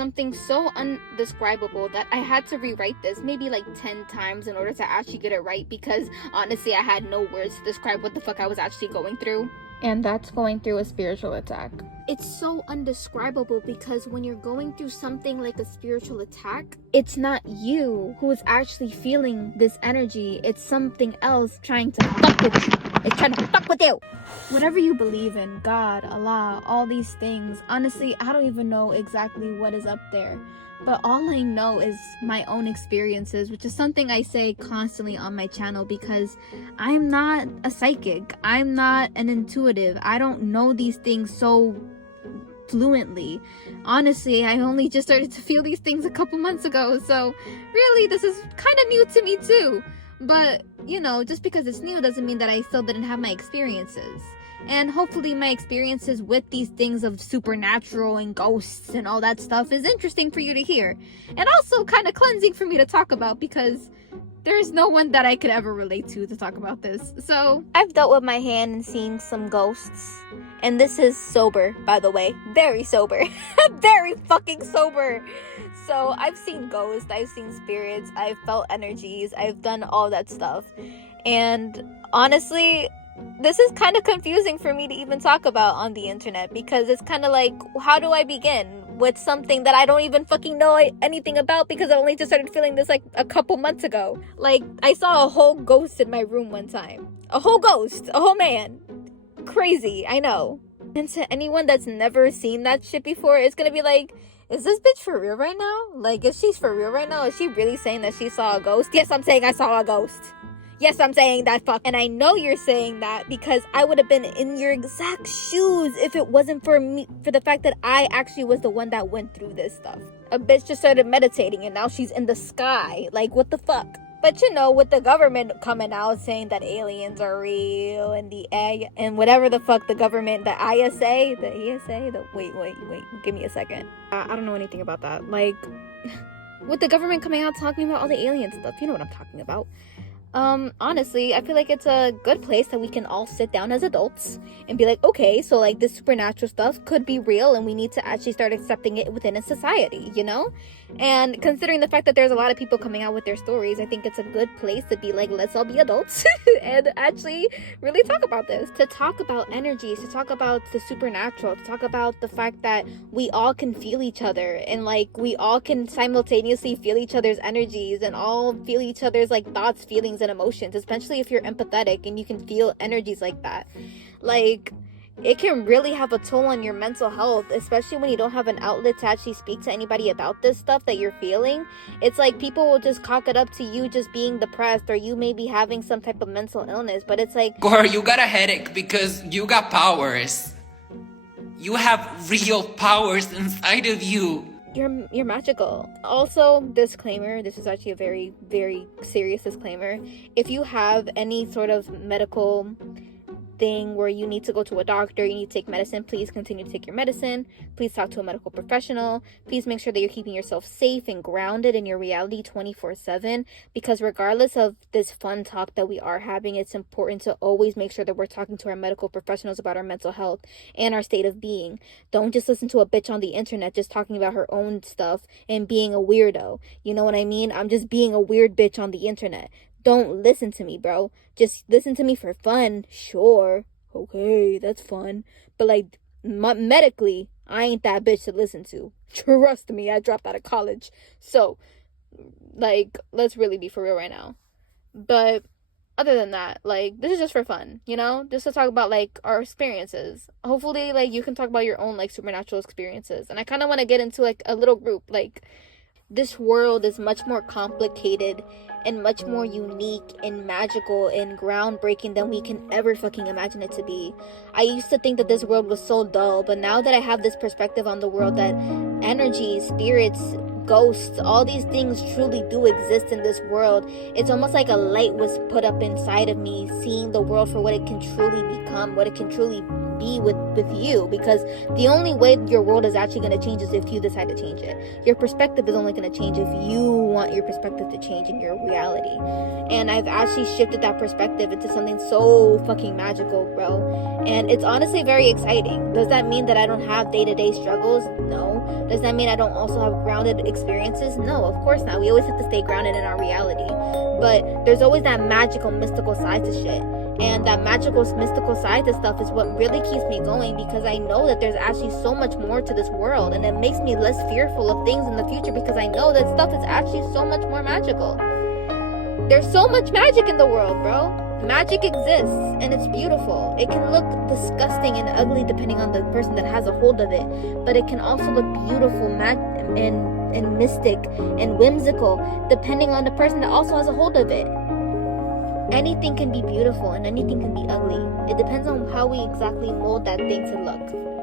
something so undescribable that I had to rewrite this maybe like 10 times in order to actually get it right, because honestly I had no words to describe what the fuck I was actually going through. And that's going through a spiritual attack. It's so undescribable because when you're going through something like a spiritual attack, it's not you who is actually feeling this energy. It's something else trying to fuck with you. It's trying to fuck with you. Whatever you believe in, God, Allah, all these things, honestly, I don't even know exactly what is up there. But all I know is my own experiences, which is something I say constantly on my channel because I'm not a psychic. I'm not an intuitive. I don't know these things so fluently. Honestly, I only just started to feel these things a couple months ago. So really, this is kind of new to me too. But, you know, just because it's new doesn't mean that I still didn't have my experiences. And hopefully my experiences with these things of supernatural and ghosts and all that stuff is interesting for you to hear. And also kind of cleansing for me to talk about because there's no one that I could ever relate to talk about this. So I've dealt with my hand and seen some ghosts. And this is sober, by the way. Very sober. Very fucking sober. So I've seen ghosts, I've seen spirits, I've felt energies, I've done all that stuff. And honestly, this is kind of confusing for me to even talk about on the internet because it's kind of like, how do I begin with something that I don't even fucking know anything about because I only just started feeling this like a couple months ago. Like, I saw a whole ghost in my room one time. A whole ghost. A whole man. Crazy, I know. And to anyone that's never seen that shit before, it's gonna be like, is this bitch for real right now? Like, if she's for real right now, is she really saying that she saw a ghost? Yes, I'm saying I saw a ghost. Yes, I'm saying that, fuck. And I know you're saying that because I would have been in your exact shoes if it wasn't for me, for the fact that I actually was the one that went through this stuff. A bitch just started meditating and now she's in the sky. Like, what the fuck? But you know, with the government coming out saying that aliens are real and and whatever the fuck the government, the ISA, wait, give me a second. I don't know anything about that. Like, with the government coming out talking about all the alien stuff, you know what I'm talking about. Honestly, I feel like it's a good place that we can all sit down as adults and be like, okay, so like this supernatural stuff could be real and we need to actually start accepting it within a society, you know? And considering the fact that there's a lot of people coming out with their stories, I think it's a good place to be like, let's all be adults and actually really talk about this. To talk about energies, to talk about the supernatural, to talk about the fact that we all can feel each other and like we all can simultaneously feel each other's energies and all feel each other's like thoughts, feelings, and emotions, especially if you're empathetic and you can feel energies like that. Like, it can really have a toll on your mental health, especially when you don't have an outlet to actually speak to anybody about this stuff that you're feeling. It's like people will just cock it up to you just being depressed or you may be having some type of mental illness, but it's like, Girl, you got a headache because you got powers. You have real powers inside of you. You're magical. Also, disclaimer, this is actually a very, very serious disclaimer. If you have any sort of medical thing where you need to go to a doctor, you need to take medicine, please continue to take your medicine. Please talk to a medical professional. Please make sure that you're keeping yourself safe and grounded in your reality 24/7, because regardless of this fun talk that we are having, it's important to always make sure that we're talking to our medical professionals about our mental health and our state of being. Don't just listen to a bitch on the internet just talking about her own stuff and being a weirdo. You know what I mean? I'm just being a weird bitch on the internet. Don't listen to me, bro. Just listen to me for fun. Sure. Okay, that's fun. But like, medically, I ain't that bitch to listen to. Trust me, I dropped out of college. So, like, let's really be for real right now. But other than that, like, this is just for fun, you know? Just to talk about, like, our experiences. Hopefully, like, you can talk about your own, like, supernatural experiences. And I kind of want to get into, like, a little group. Like, this world is much more complicated and much more unique and magical and groundbreaking than we can ever fucking imagine it to be. I used to think that this world was so dull, but now that I have this perspective on the world that energy, spirits, ghosts, all these things truly do exist in this world, it's almost like a light was put up inside of me, seeing the world for what it can truly become, what it can truly be with you, because the only way your world is actually going to change is if you decide to change it. Your perspective is only going to change if you want your perspective to change in your reality. And I've actually shifted that perspective into something so fucking magical, bro. And it's honestly very exciting. Does that mean that I don't have day-to-day struggles? No. Does that mean I don't also have grounded experiences? No, of course not. We always have to stay grounded in our reality. But there's always that magical, mystical side to shit. And that magical, mystical side to stuff is what really keeps me going, because I know that there's actually so much more to this world, and it makes me less fearful of things in the future, because I know that stuff is actually so much more magical. There's so much magic in the world, bro. Magic exists, and it's beautiful. It can look disgusting and ugly depending on the person that has a hold of it, but it can also look beautiful and mystic and whimsical depending on the person that also has a hold of it. Anything can be beautiful and anything can be ugly. It depends on how we exactly mold that thing to look.